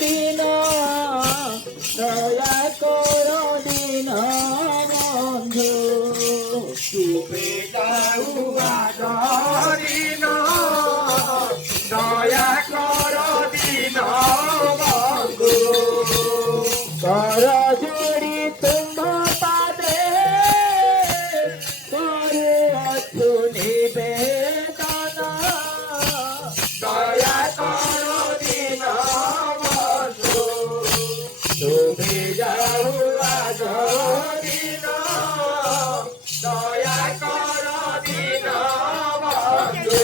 দিন দয়া কর দিন বন্ধু তুমি যাও দিন দয়া কর দিন বন্ধু কর জুড়ি তুম পাদে করে অছু নিবেদন দয়া কর দিন বন্ধু তুমি যাও দিন দয়া কর দিন বন্ধু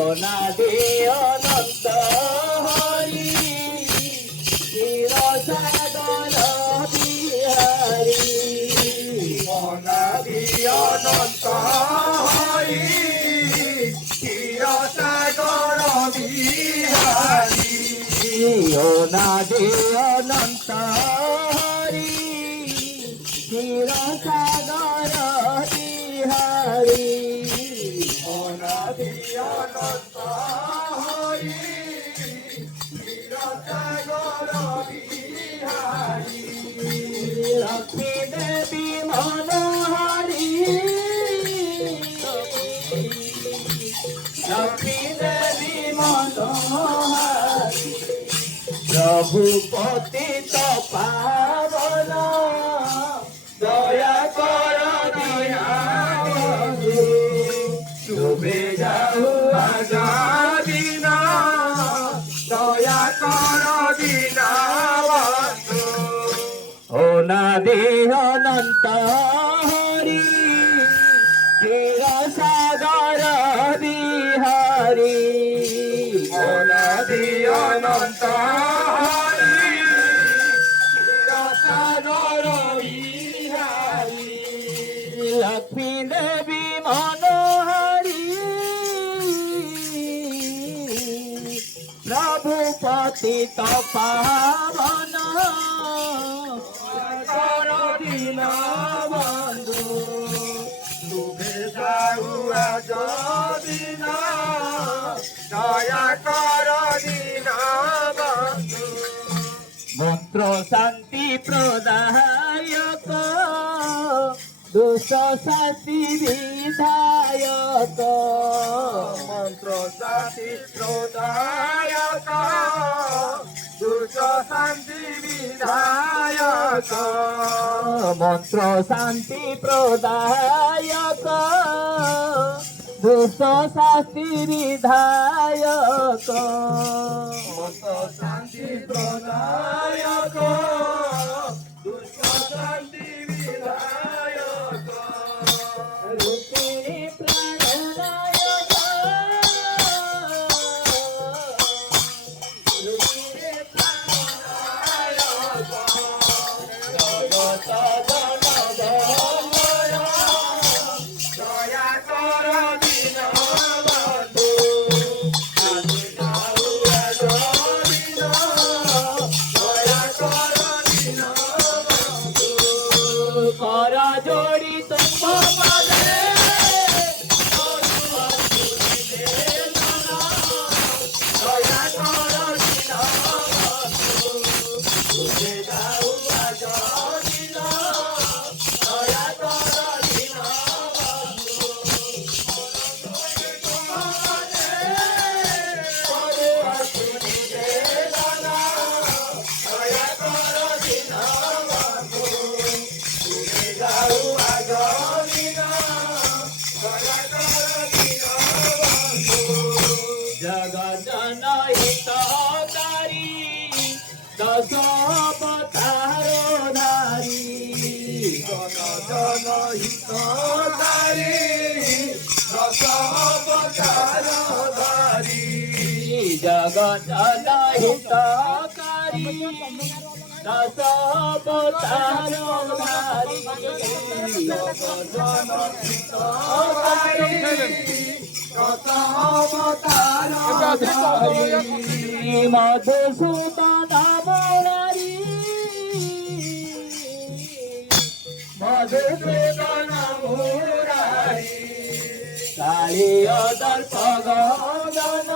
অনাদি অনন্ত হরি চির সাগর বিহারি অনাদি অনন্ত হরি চির সাগর বিহারি অনাদি অনন্ত হরি চির সাগর বিহারি অনাদি অনন্ত হরি চির সাগর বিহারি লক্ষ্মী দেবী মনোহরি লক্ষ্মী দেবী মনোহরি রঘুপতি পাবন দয়া কর দয়াবন্ধু তুমি যাও দিন দয়া কর দিন বন্ধু অনাদি অনন্ত হরি চির সাগর বিহারি অনাদি অনন্ত হরি চির সাগর বিহারি লক্ষ্মী দেবী মনোহরি প্রভুপতি পাবন কর দিন বন্ধু তুমি যাও দিন দয়া কর দিন বন্ধু মন্ত্র শান্তি প্রদায়ক দুষ্ট শান্তি বিধায়ক মন্ত্র শান্তি প্রদায়ক দুষ্ট শান্তি বিধায়ক মন্ত্র শান্তি প্রদায়ক দুষ্ট শাস্তি বিধায়ক মন্ত্র শান্তি প্রদায়ক দুষ্ট শান্তি বিধায়ক রূপিণী প্রাণনায়ক রূপিণী প্রাণনায়ক জগত জনগণময় দয়া কর দিন বন্ধু আমি যাও দিন দয়া কর দিন বন্ধু কর জোড়ি তুম পাদে দয়া কর দিন বন্ধু তুমি যাও দিন দয়া কর দিন বন্ধু দয়া কর দিন বন্ধু তুমি যাও দিন দয়া কর দিন বন্ধু জগৎ জনহিতকারী দশ অবতার ধারী জনহিতকারী দশ অবতারধারী জগৎ জনহিতকারী দশ অবতার ধারী মধুসূদন মুরারি মধুসূদন মুরারি কালীয় দর্প গগন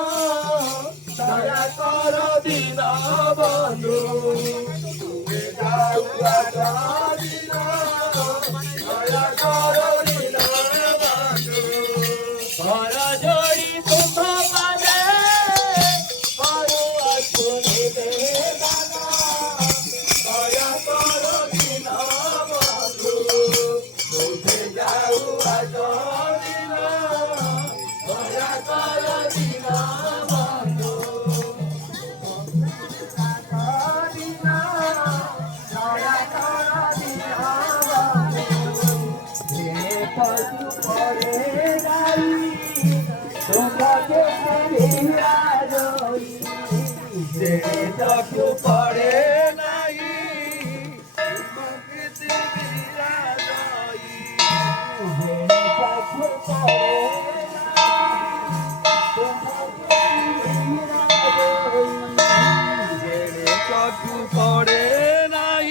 দয়া কর দিন বন্ধু তুমি যাও আজ দিন দয়া কর দিন বন্ধু কর জড়ি কুম্ভ পাদে করু অশ্বিনী বেদনা দয়া কর দিন বন্ধু তুমি যাও আজ দিন দয়া কর দিন বন্ধু দয়া কর দিন বন্ধু যে পশু পরে গাই তোমাকে বিরাজই যে চক্ষু পড়ে নাই প্রকৃতি বিরাজয়ী যে পশু পরে তোমাকে বিরাজই যে চক্ষু পড়ে নাই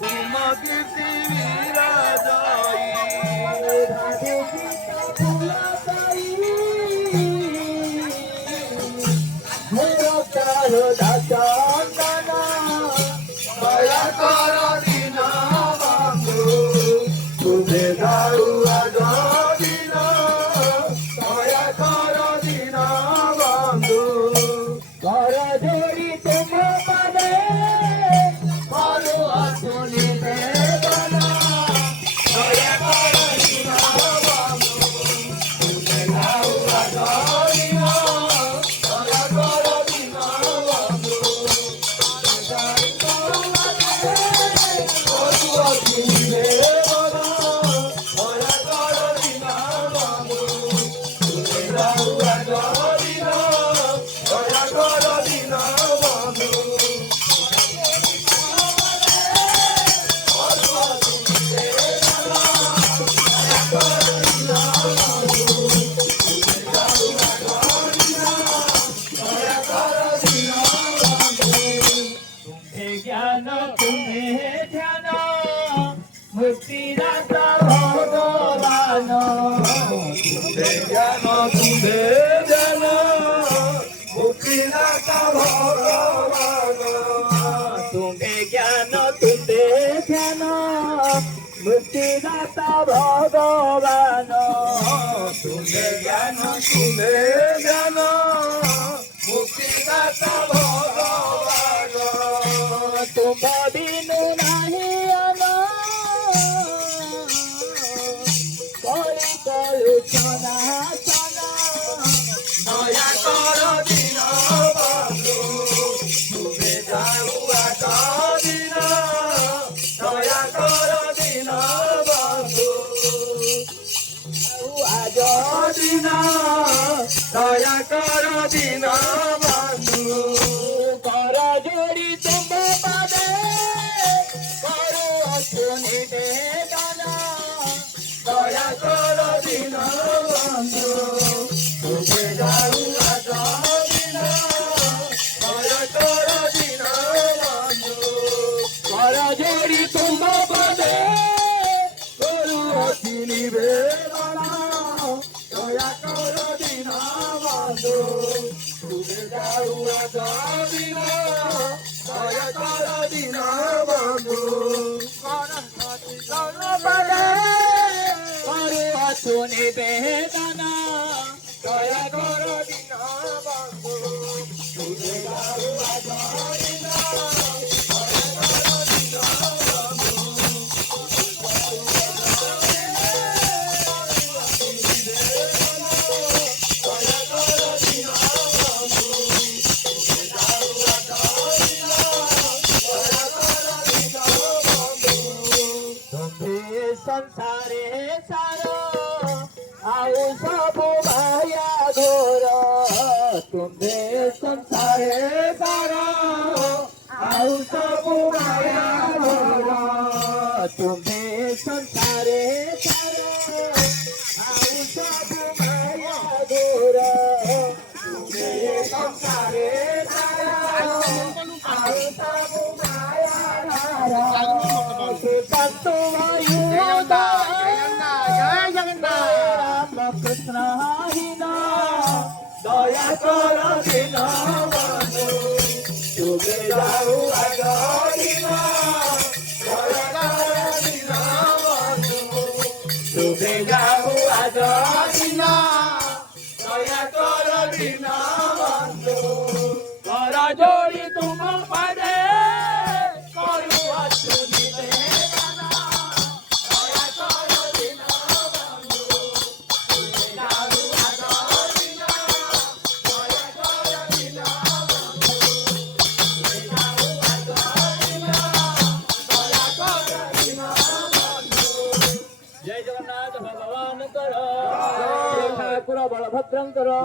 প্রকৃতি বিরাজয়ী রাধে কৃষ্ণ ফুলতাই হেরো কারো দাসনা দয়া কর দিন বন্ধু তুমি যাও আজ দিন দয়া কর দিন বন্ধু কর জড়ি তুম পাদে করু অশ্বিনী বেদনা দয়া কর দিন বন্ধু তুমি যাও আজ দিন দয়া কর দিন বন্ধু तुम्हें ज्ञान तुम्हें ध्यान मुक्तिदाता भगवान জ্ঞান তুমে জ্ঞান মুক্তিদাতা ভগবান तुम्हें ज्ञान तुम्हें ध्यान मुक्तिदाता भगवान तुमे জ্ঞান তুমে জ্ঞান মুক্তিদাতা ভগবান तुम बिनु नहीं आना करी करू चना चना দয়া কর দিন বন্ধু তুমি যাও আজ দিন দয়া কর দিন বন্ধু আজ দিন দয়া কর দিন বন্ধু কর জড়ি তুম পাদে করু অশ্বিনী বেদনা দয়া কর দিন বন্ধু তুমি যাও আজ দিন দয়া কর দিন বন্ধু কর জড়ি তুম পাদে করু অশ্বিনী বেদনা দয়া কর দিন বন্ধু তুমি যাও আজ দিন দয়া কর দিন বন্ধু পাদে করু অশ্বিনী বেদনা দয়া কর দিন বন্ধু তুমি যাও আজ দিন तुम्हें संसारे सारो आओ सब माया घोर तुम्हें संसारे सारो आओ सब माया घोर तुम्हें संसारे सारो आओ सब माया घोर तुम्हें संसारे सारो आओ सब माया Krishna Hina দয়া কর দিন আজ দিন দয়া কর দিন বন্ধু কর জোড়ি তুম পারে করু আছো নিবেদন দয়া কর দিন বন্ধু তুমি দারু আজ দিন দয়া কর দিন বন্ধু তুমি দারু আজ দিন দয়া কর দিন বন্ধু জয় জগন্নাথ ভগবান কর ঠাকুর বলভদ্রঙ্কর